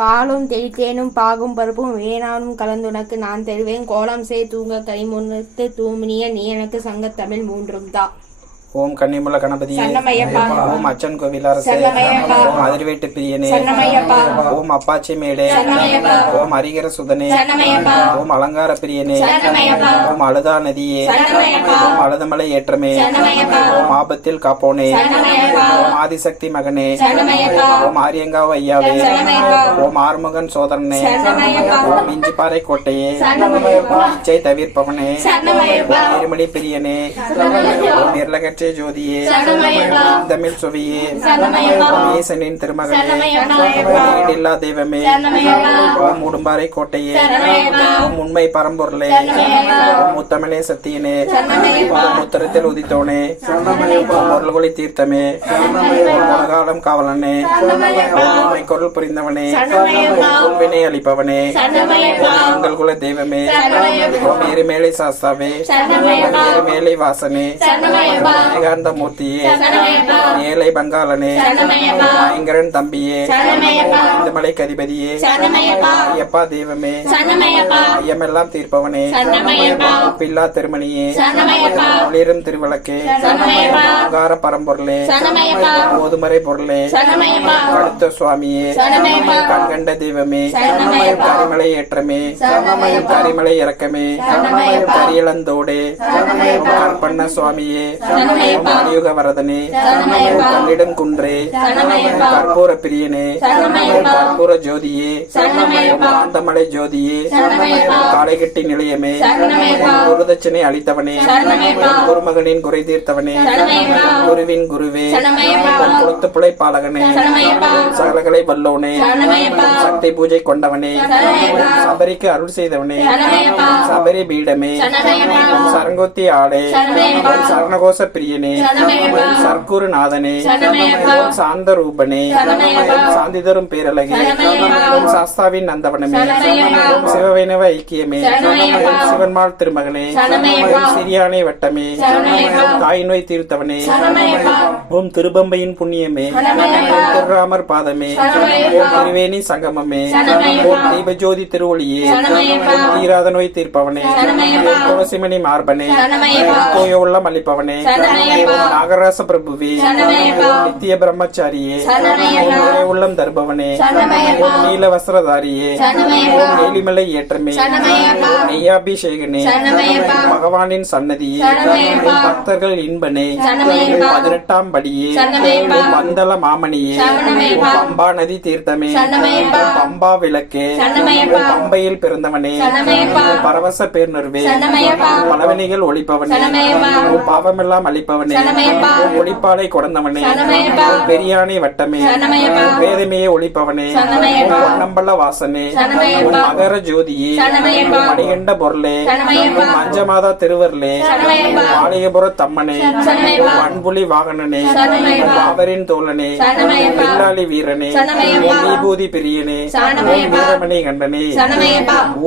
பாலும் தெளித்தேனும் பாகும் பருப்பும் வேணானும் கலந்துனக்கு நான் தருவேன் கோலம் செய் தூங்க கைமுன்னுக்கு தூமினிய நீ எனக்கு சங்கத்தமிழ் மூன்றும் தா. ஓம் கன்னிமுள்ள கணபதி, ஓம் அச்சன் கோவிலரசே, ஓம் அதிர்வேட்டு பிரியனே, ஓம் அப்பாச்சி மேடே, ஓம் அரிகர சுதனே, ஓம் அலங்கார பிரியனே, ஓம் அழுதா நதியே, ஓம் அழுதமலை ஏற்றமே, ஓம் ஆபத்தில் காப்போனே, ஓம் ஆதிசக்தி மகனே, ஓம் ஆரியங்காவ் ஐயாவே, ஓம் ஆறுமுகன் சோதரனே, ஓம் இஞ்சிப்பாறை கோட்டையே, ஓம் இச்சை தவிர்ப்பவனே, ஓம் இருமலி பிரியனே, ஓம் இருளகற்ற ஜோதியே, தமிழ் சுவியே, ஈசனின் திருமகனே, ஈடில்லா தெய்வமே, ஓம் உடும்பாறை கோட்டையே, ஓம் உண்மை பரம்பொருளே, ஓம் முத்தமிழே சத்தியனே, ஓம் முத்திரத்தில் உதித்தோனே, ஓம் முருள்கொலி தீர்த்தமே, ஓம் உலகாலம் காவலனே, ஓம் குரல் புரிந்தவனே, ஓம் வினை அளிப்பவனே, எங்கள் குல தெய்வமே, ஓம் எருமேலை சாஸ்தாவே, ஓம் எருமேலை வாசனே, ஏகாந்த மூர்த்தியே, ஏழை பங்காளனே, ஐங்கரன் தம்பியே, இந்தமலை கதிபதியே, ஐயப்பா தெய்வமே, ஐயமெல்லாம் தீர்ப்பவனே, பில்லா திருமணியே, ஒளிரும் திருவிளக்கே, அங்கார பரம்பொருளே, ஓதுமறை பொருளே, கடுத்த சுவாமியே, கண்கண்ட தெய்வமே, கரிமலை ஏற்றமே, கரிமலை இறக்கமே, கரியலந்தோடே, கற்பண்ண சுவாமியே, கலியுக வரதனே, கண்ணிடம் குன்றே, கற்பூர பிரியனே, கற்பூர ஜோதியே, காந்தமலை ஜோதியே, காளைகட்டி நிலையமே, குருதட்சணை அளித்தவனே, குருமகனின் குறை தீர்த்தவனே, குருவின் குருவே, குளத்து புலை பாலகனே, சகலகளை வல்லோனே, சக்தி பூஜை கொண்டவனே, சபரிக்கு அருள் செய்தவனே, சபரி பீடமே, சரங்கோத்தி ஆடே, சரணகோச பிரியனே, சர்க்குரு நாதனே, சாந்த ரூபனே, சாந்தி தரும் பேரழகே, சாஸ்தாவின் நந்தவனமே, சிவவைணவ ஐக்கியமே, சிவன்மாள் திருமகனே, சிறியானை வட்டமே, தாய் நோய் தீர்த்தவனே, ஓம் திருபம்பையின் புண்ணியமே, திருராமர் பாதமே, ஓம் திருவேணி சங்கமமே, ஓம் தீபஜோதி திருவொளியே, தீராத நோய் தீர்ப்பவனே, துளசிமணி மார்பனே, தோயுள்ள மல்லிப்பவனே, நாகராச பிரபுவே, நித்திய பிரம்மச்சாரியே, உள்ளம் தருபவனே, நீல வஸ்திரதாரியே, நீலிமலை ஏற்றமே, நெய்யாபிஷேகனே, பகவானின் சன்னதியே, பக்தர்கள் இன்பனே, 18ஆம் படியே, பந்தள மாமணியே, பம்பா நதி தீர்த்தமே, பம்பா விளக்கே, பம்பையில் பிறந்தவனே, பரவச பேர்நர்வே, பலவனிகள் ஒழிப்பவனே, பாவமெல்லாம் அளிப்பவனே, ஒளிப்பாலை கொடந்தவனே, பெரியானை வட்டமே, வேதமையை ஒளிப்பவனே, பொன்னம்பல வாசனே, மகர ஜோதியே, மணிகண்ட பொருளே, மஞ்சமாதா திருவருளே, மாளிகைபுர தம்மனே, அன்புலி வாகனனே, அவரின் தோழனே, பில்லாளி வீரனே, நீபூதி பிரியனே, வீரமணி கண்டனே.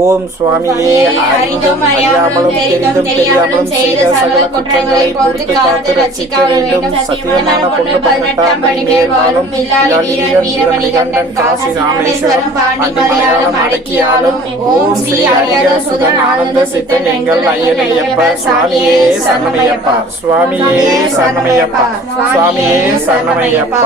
ஓம் சுவாமியே, அறிந்தும் அறியாமலும் தெரிந்தும் தெரியாமலும் செய்த சகல குற்றங்களை பொறுத்து காத்து ரட்சிக்க வேண்டும். சத்தியமான பொண்ணு 18ஆம் படி மேல் வாழும் பில்லாளி வீரன் வீரமணி கண்டன் காசி ராமேஸ்வரம் பாண்டி மலையாளம் அடக்கியாலும் ஓம் ஸ்ரீ ஹரிஹர சுதன் ஆனந்த சித்தன் எங்கள் ஐயன் ஐயப்பா. சுவாமியே சரணமையப்பா, சுவாமியே சரணமையப்பா, சுவாமியே சரணமையப்பா.